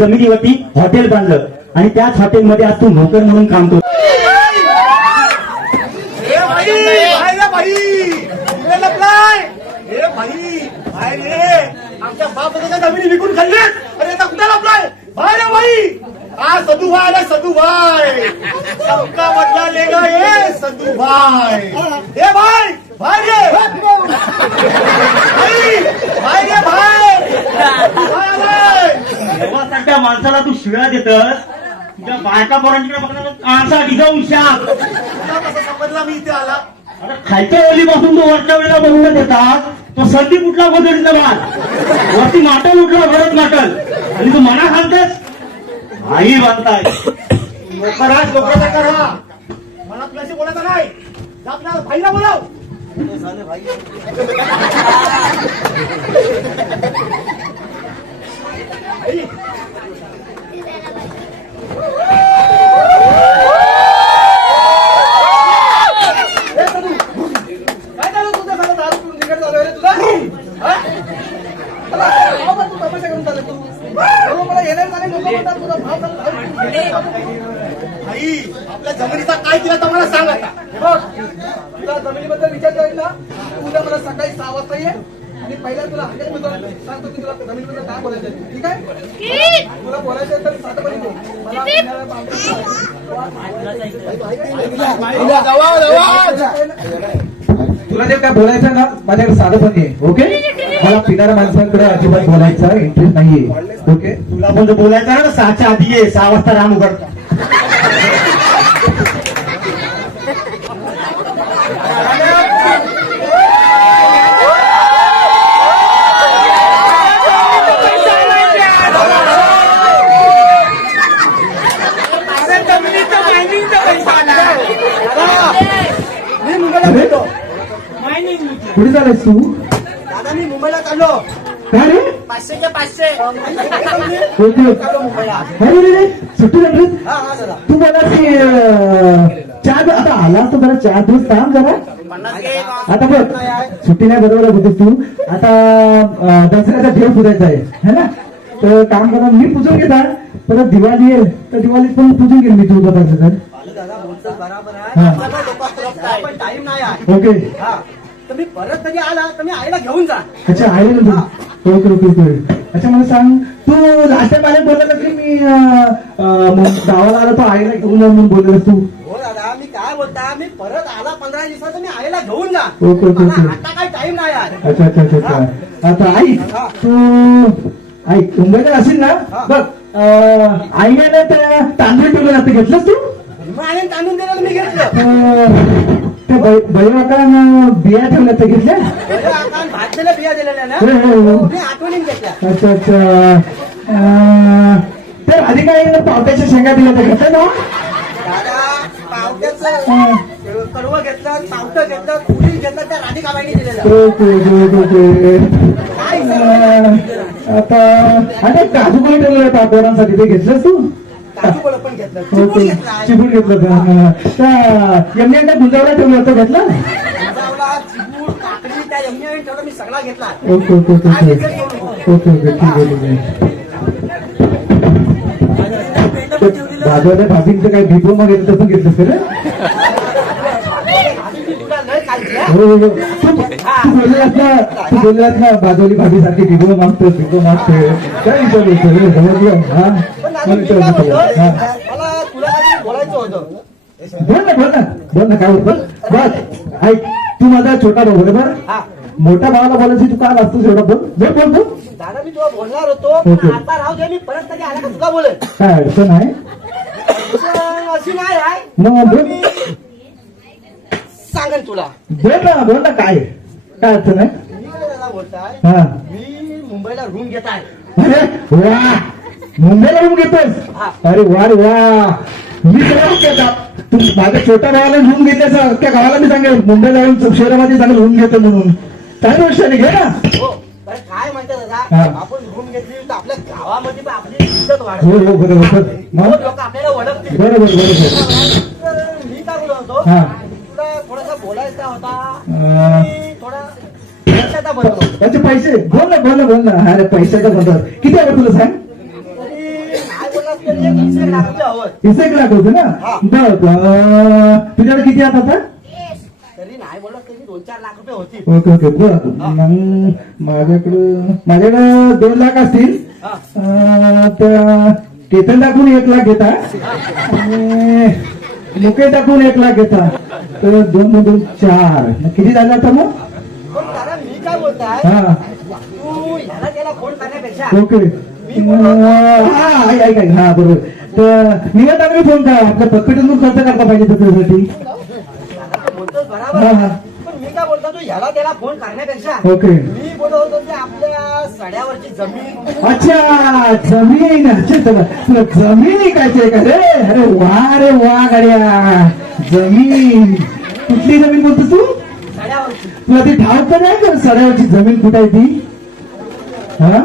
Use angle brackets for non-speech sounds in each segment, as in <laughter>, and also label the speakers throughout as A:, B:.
A: जमिनीवरती हॉटेल बांधलं. आणि त्याच हॉटेलमध्ये आज तू नोकर म्हणून काम करतो
B: ए भाई भाई भाई आमच्या बापाच्या जमिनी विकून अरे भाई हा सबका लेगा भाई रे भाई भाई रे भाई भाई आलाय
A: तेव्हा माणसाला तू शिव्या देतस? तुझ्या बायका पोरांकडे बघणार कांसा डिजाऊन शाप
B: समजला मी इथे आला
A: अरे खालच्या ओलीपासून तो वरच्या वेळेला बघून देतात तो सर्दी कुठला गोदडीचा माल वरती माटल उठला भरत माटल आणि तू मना सांगतेस आई बांधताय.
B: नोकरात नोकराचा करा. मला तुझ्याशी बोलायचं नाही. जा आपल्या भाईला बोलाव. <laughs> भाई ए, सदू, काय झालं तुझं सगळं दारू पिऊन तिकडे झालं रे तुझा हा? चला, भाव बघ तू तमाशा करून चालला तू. बरोबर मला येणार नाही लोकं म्हणतात तुझा भाव चालला, दारू पिऊन तिकडे चालला. आई आपल्या जमिनीचा काय दिला तर मला सांग आता. हे बघ तुला जमिनीबद्दल विचार करेल ना तू उद्या मला सकाळी सहा वाजता ये आणि पहिला तुला हक्काने मी सांगतो की तुला जमिनीबद्दल काय बोलायचं आहे. ठीक आहे? तुला बोलायचं आहे तर बोल. मला
C: तुला जे काय बोलायचं ना माझ्याकडे साधं पण आहे ओके मला पिणाऱ्या माणसांकडे अजिबात बोलायचा इंटरेस्ट नाहीये. ओके
A: तुला पण जर बोलायचं ना सहाच्या आधी ये सहा वाजता राम उघडता?
B: गेलो
C: कुठे चालायस तू?
B: मुंबईला चाललो. पाचशेच्या पाचशे.
C: सुट्टी
B: हा हा दादा.
C: तू मला चार आता आला तर जरा चार दिवस थांब जरा.
B: पन्नास घे.
C: आता बघ सुट्टी नाही बरोबर होतीस तू. आता अं, दसऱ्याचा ठेव पुरायचा आहे है ना? तर काम करा मी पुजून घेता परत दिवाळी येईल तर दिवाळीत पण पुजून घेईल मी तू
B: दादा बराबर
C: हा.
B: लोकं. पण टाइम नाही आहे.
C: ओके.
B: हा. तर मी परत कधी आला तर मी आईला घेऊन जा.
C: अच्छा आहे ना तू ओके ओके ओके अच्छा मला सांग तू लास्ट टाइम आले बोलला की मी अं, अं, मग गावाला आलो तो आईला घेऊन जा म्हणून बोललेस तू
B: हो दादा मी काय बोलता? मी परत आला पंधरा दिवसात मी आईला घेऊन जा.
C: ओके, ओके,
B: मला
C: ओके.
B: आता काही टाइम नाही आहे
C: अच्छा अच्छा अच्छा अच्छा. आता आई
B: हा.
C: तू आई मुंबईला असेल ना?
B: हा.
C: बघ आईने ना त्या तांदूळ ठेवलं ना ते घेतलंस तू?
B: मग आणि तांदून दिलं मी घेतलं.
C: अं, बैवाकानं बिया ठेवल्या ते घेतल्या?
B: बिया दिलेल्या ना?
C: हो, हो, हो.
B: घेतल्या.
C: अच्छा अच्छा. अं, ते आधी काय पावट्याच्या शेंगा दिल्या त्या घेतल्या ना? हा.
B: घेतलं पावटं घेतलं त्या राधिकाबाईने दिलेलं
C: ओके
B: काय
C: अं, आता अरे काजू पण ठेवलं होतं ते घेतलंस तू?
B: काजू गोळा पण घेतलं.
C: होतं त्या यमनियांना गुंजावला ठेवलं होतं घेतलं?
B: गुंजावला, चिपूड काकडी त्या यमुनेने ठेवलं मी सगळा घेतला.
C: Okay okay okay okay? Okay okay ठीक आहे ठीक आहे. बाजूला भाभींचं काय डिप्लोमा घेतलं तसं घेतलं सर
B: तुला लय.
C: हो हो हो. तू तू बोललास ना तू बोललास ना बाजोली भाभीसाठी डिप्लोमा मागतो डिप्लोमा मागतोय काय विचारलं सर समजलं हा?
B: बोलायचं होतं.
C: बोल ना बोल ना. बोल ना काय बोल. बस ऐक तू माझा छोटा भाऊ बरोबर मोठ्या भावाला बोलायची तू काय वाचतोस एवढा? बोल. बोल बोल बोल.
B: दादा मी तुला बोलणार होतो पण. आता राहू दे मी परत कधी आला का तुला बोलेल
C: काय अडचण आहे?
B: अशी नाही आहे
C: मग बोल.
B: सांगेन तुला.
C: बोल ना बोल ना काय? काय अडचण आहे?
B: बोलताय.
C: हा.
B: मी मुंबईला रूम घेत आहे.
C: अरे वा! मुंबईला रूम घेतोस. अरे वा वा. मी तुला तू माझ्या छोट्या भावाला रूम घेतल्यास त्या गावाला मी सांगेल मुंबईला येऊन शहरामध्ये सांगेल रूम घेतो म्हणून. चांगली गोष्ट घे ना.
B: हो काय म्हणते दादा. आपण रूम घेतली तर आपल्या गावामध्ये पण आपली इज्जत
C: हो
B: वाढते
C: हो बरोबर.
B: लोक आपल्याला ओळखतील.
C: बरोबर
B: मी काय बोलत होतो. तुला थोडासा बोलायचा होता. थोडा पैशाचा
C: त्याचे पैसे बोल ना बोल ना बोल ना. अरे पैशाचा बद्दल किती आहे तुला सांग?
B: एक वीस एक लाख रुपये हवं
C: वीस एक लाख होते ना बरं अं, तुझ्याकडे किती आहेत आता
B: तरी नाही बोलत तरी दोन चार लाख रुपये होतील
C: ओके ओके बरं मग माझ्याकडं माझ्याकडं दोन लाख असतील
B: हा.
C: अं, त्या केतन टाकून एक लाख घेता आणि मुके टाकून एक लाख घेता तर दोन दोन दोन चार मग किती झालं आता मग
B: पण दादा मी काय बोलताय
C: हा
B: तू ह्याला त्याला फोन करण्यापेक्षा
C: ओके अं, हा ऐक ऐक ऐक हा बरोबर तर निघत फोन करा. आपल्या खर्च करता पाहिजे त्याच्यासाठी
B: दादा तू बोलतोस बरोबर.
C: हा.
B: पण मी काय बोलतो तू ह्याला त्याला फोन करण्यापेक्षा
C: ओके.
B: मी बोलत होतो की आपल्या सड्यावरची जमीन
C: अच्छा जमीन. अच्छा चला. तुला जमीन ऐकायची आहे का? रे अरे वा रे वा गाड्या. जमीन. कुठली जमीन बोलतो तू?
B: सड्यावरची.
C: तुला ती ठाव तर नाही का? सड्यावरची जमीन कुठे आहे ती? हा?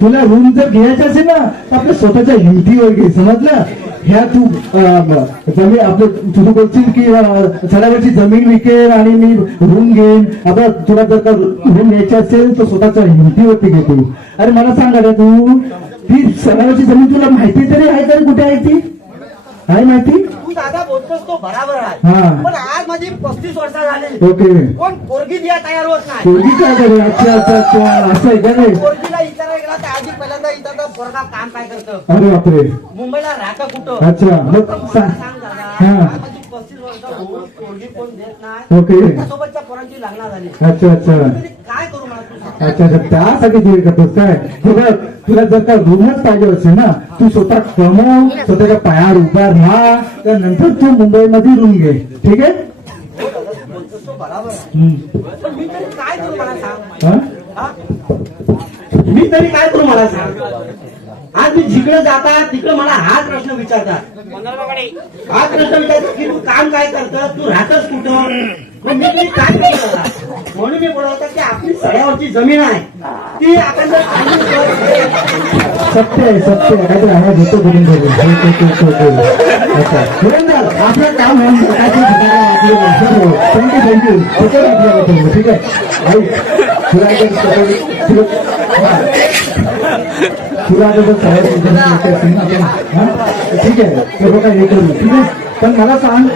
C: तुला रूम जर घ्यायचा असेल ना आपल्या स्वतःच्या हिमतीवर घे समजलं? ह्या तू जमीन आपलं तुझं बोलशील की सणावरची जमीन विकेल आणि मी रूम घेईन. आता तुला जर का रूम घ्यायची असेल तर स्वतःच्या हिमतीवरती घे अरे मला सांगा अरे तू ती सणावरची जमीन तुला माहिती तरी आहे तरी कुठे आहे ती? आहे माहिती
B: तू? दादा बोलतोस तो बराबर
C: हा.
B: आहे पण आज माझी पस्तीस वर्ष झाली.
C: ओके.
B: कोण पोरगी द्या तयार होत नाही.
C: पोरगी काय करे अच्छा अच्छा अच्छा. असं आहे का रे
B: पोरगीला विचारायला गेला तर आधी पहिल्यांदा इथं पोरगा काम काय करतं?
C: अरे बापरे.
B: मुंबईला राहतं कुठं?
C: अच्छा मग
B: मला
C: सांग.
B: सांग दादा.
C: हा.
B: आज माझी पस्तीस वर्ष होऊन पोरगी कोण देत नाही?
C: ओके.
B: सोबतच्या पोरांची लग्न झाली.
C: अच्छा अच्छा.
B: तरी काय करू मला तू?
C: अच्छा अच्छा त्यासाठी हे काय हे बघ तुला जर का रूमच पाहिजे असेल ना तू स्वतः कमव स्वतःच्या पायावर उभा राहा त्यानंतर तू मुंबईमध्ये रूम घे. ठीक आहे?
B: हो मी तरी काय करू मला सांग?
C: हा?
B: हा?
A: मी तरी काय करू मला सांग? आज मी जिकडे जाता तिकडे मला हाच प्रश्न विचारतात. हाच प्रश्न विचारतात की तू काम काय करतस? तू राहतस कुठं? मग मी तरी काय करू मला? म्हणून मी बोलत होता की आपली सड्यावरची जमीन आहे. ती जर कर-
C: सत्य आहे सत्य आहे. काहीतरी आवाज येतो बोलून आपलं काम होऊन थँक्यू थँक्यू ठीक आहे. तुला आता जर? ठीक आहे. ते बघा करू. ठीक आहे. पण मला सांग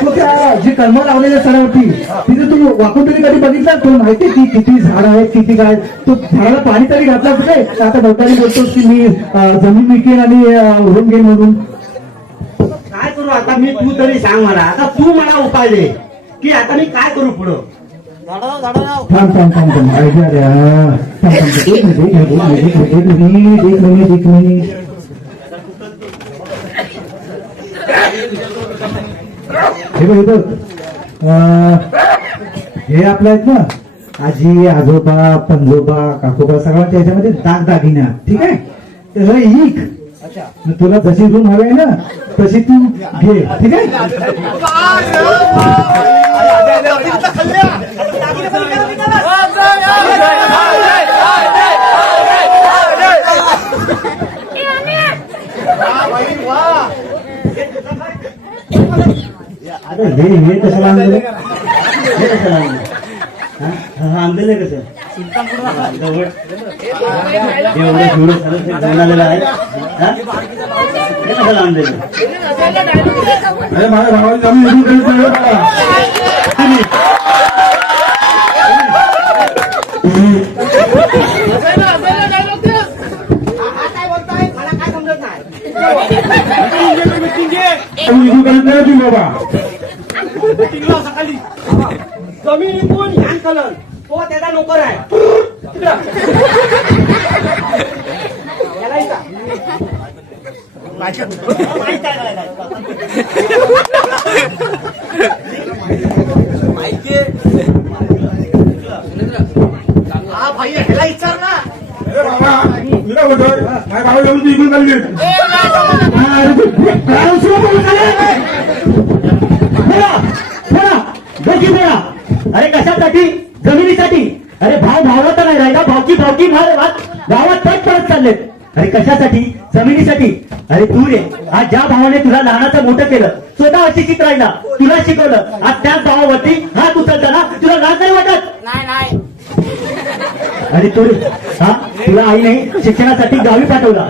C: तू त्या जी कर्म लावलेल्या सडावरती तिथे तू वाकून तरी कधी बघितलं तुला माहिती की किती झाड आहेत किती काय तू झाडाला पाणी तरी घातलं कुठे? आता नौकरी बोलतोस की मी जमीन विकेन आणि उडून घेईन म्हणून.
A: काय करू आता? मी तू तरी सांग मला. आता तू मला उपाय दे. की आता मी काय करू पुढं?
B: झाडं झाडं लाव.
C: थांब थांब थांब. थांब आयडिया द्या थांब थांब. एक मिनिट एक मिनिट एक मिनिट एक मिनिट एक मिनिट एक मिनिट. हे बघ हे अं, हे आपलं आहेत ना आजी आजोबा पंजोबा काकोबा सगळा त्याच्यामध्ये दाग दागिना ठीक आहे हे
B: अच्छा
C: मग तुला जशी रूम हवी आहे ना तशी तू घे ठीक आहे
B: दागिने
C: अरे हे हे?
A: हे कसं लागलं? आणलेलं आहे कसं हा, जवळ. एवढं आहे हा? हे कसं आणलेलं
C: अरे माझ्या भावाला जमीन विकून कधी कळलं मला?
B: हा काय बोलताय मला काय समजत नाही
C: तुम्ही विकून कळत सकाळी
B: जमीन कोण ह्यान कलर तो त्याचा नोकर आहे माहिती हा भाई ह्याला विचार ना
D: अरे बाबा तुला इकडून चालली
C: अरे तू काय उशिरा बोलत आहे?
A: बोला बोला गती बोला अरे कशासाठी? जमिनीसाठी. अरे भाव भावाला तर नाही राहिला. भावकी भावकी भावात गावात पट पडत चाललेत. अरे कशासाठी? जमिनीसाठी. अरे तू रे आज ज्या भावाने तुला लहानाचं मोठं केलं स्वतः अशिक्षित राहिला. तुला शिकवलं. आज त्याच भावावरती हात उचलताना तुला लाज नाही वाटत?
B: नाही नाही.
A: अरे तू रे हा? तुला आईने शिक्षणासाठी गावी पाठवला.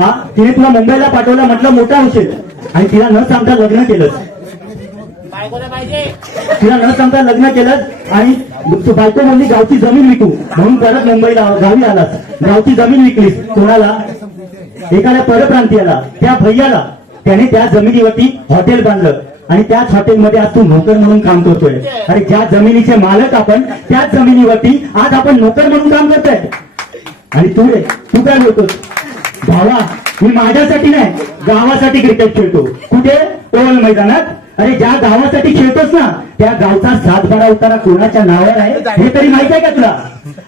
A: हा? तिने तुला मुंबईला पाठवलं म्हटलं मोठा होशील. आणि तिला न सांगता लग्न केलं तिला न सांगता लग्न केलं आणि बायको म्हणली गावची जमीन विकू. म्हणून परत मुंबईला गावी आलास. गावची जमीन विकलीस. कोणाला? एखाद्या परप्रांतीयाला त्या भैयाला. त्याने त्या जमिनीवरती हॉटेल बांधलं. आणि त्याच हॉटेलमध्ये आज तू नोकर म्हणून काम करतोय. आणि ज्या जमिनीचे मालक आपण त्याच जमिनीवरती आज आपण नोकर म्हणून काम करतोय. आणि तू रे तू काय बोलतोस? भावा मी माझ्यासाठी नाही गावासाठी क्रिकेट खेळतो. कुठे? ओव्हल मैदानात. अरे ज्या गावासाठी खेळतोस ना त्या गावचा सातबारा उतारा कोणाच्या नावावर आहे हे तरी माहीत आहे का तुला?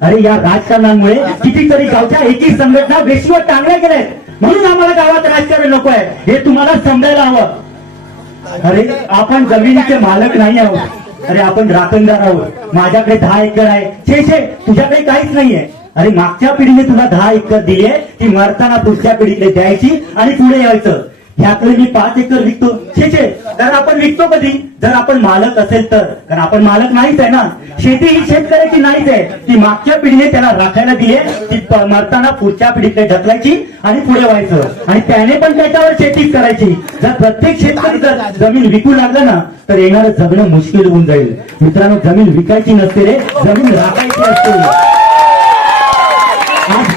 A: अरे या राजकारणामुळे कितीतरी गावच्या एकी संघटना वेशीवर टांगल्या गेल्या म्हणून आम्हाला गावात राजकारण नको आहे. हे तुम्हाला समजायला हवं. अरे आपण जमिनीचे मालक नाही आहोत. अरे आपण राखणदार आहोत. माझ्याकडे दहा एकर आहे. छे छे तुझ्याकडे काहीच नाहीये. अरे मागच्या पिढीने तुला दहा एकर दिलीये ती मरताना पुढच्या पिढीकडे द्यायची आणि पुढे यायचं. ह्याकडे मी पाच एकर विकतो. छे छे. तर आपण विकतो कधी? जर आपण मालक असेल तर. कारण आपण मालक नाहीच आहे ना. शेती ही शेतकऱ्याची नाहीच आहे. ती मागच्या पिढीने त्याला राखायला दिली ती मरताना पुढच्या पिढीकडे ढकलायची आणि पुढे व्हायचं. आणि त्याने पण त्याच्यावर शेतीच करायची. जर प्रत्येक शेतकरी जर जमीन विकू लागलं ना तर येणारं जगणं मुश्किल होऊन जाईल. मित्रांनो जमीन विकायची नसते रे. जमीन राखायची असते.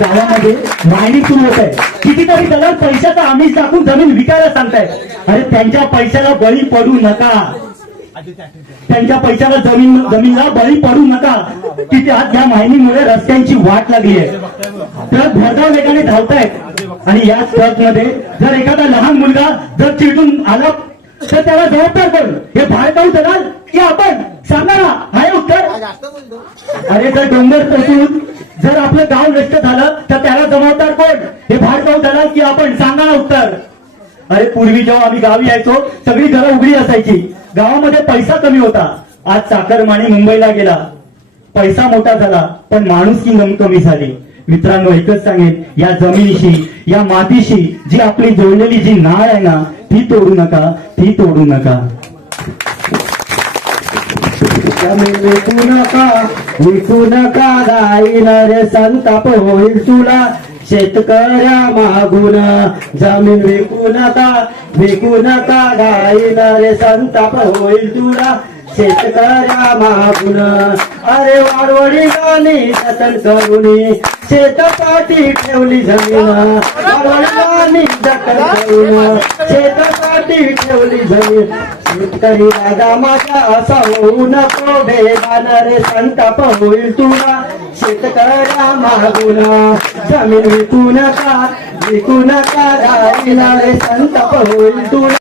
A: गावामध्ये मायनिंग सुरू होत आहे. कितीतरी दलाल पैशाचा आमिष दाखवून जमीन विकायला सांगतायत. अरे त्यांच्या पैशाला बळी पडू नका. त्यांच्या पैशाला जमीन जमीनला बळी पडू नका. तिथे आज या मायनिंगमुळे रस्त्यांची वाट लागली आहे. ट्रक भरधाव वेगाने धावतायत. आणि या ट्रकमध्ये जर एखादा लहान मुलगा जर चिडून आला तर त्याला जबाबदार कोण? हे भारताऊ दलाल की आपण? सांगा ना आहे उत्तर. अरे जर डोंगर कोसळून जर आपलं गाव नष्ट झालं तर त्याला जबाबदार कोण? हे भारताहून दलाल की आपण? सांगा ना उत्तर. अरे पूर्वी जेव्हा आम्ही गावी यायचो सगळी घरं उघडी असायची. गावामध्ये पैसा कमी होता. आज चाकरमाणी मुंबईला गेला. पैसा मोठा झाला पण माणूस की कमी झाली. मित्रांनो एकच सांगेन या जमिनीशी या मातीशी जी आपली जोडलेली जी नाळ आहे ना ती तोडू नका ती तोडू नका.
B: विकू नका विकू नका गाईन रे संताप होईल तुला. शेतकऱ्या मागून जमीन विकू नका विकू नका गाईन रे संताप होईल तुला. शेतकऱ्या मागून. अरे वाडवडी गाणी जतन करुणी शेतपाटी ठेवली जमीन. वाडवडी गाणी जतन करून. शेतपाटी ठेवली जमीन. शेतकरी दादा माझा असा होऊ नको भेदान रे संताप होईल तुला. शेतकऱ्या मागून. जमीन विकू नका विकू नका. राहिला रे संताप होईल तुला.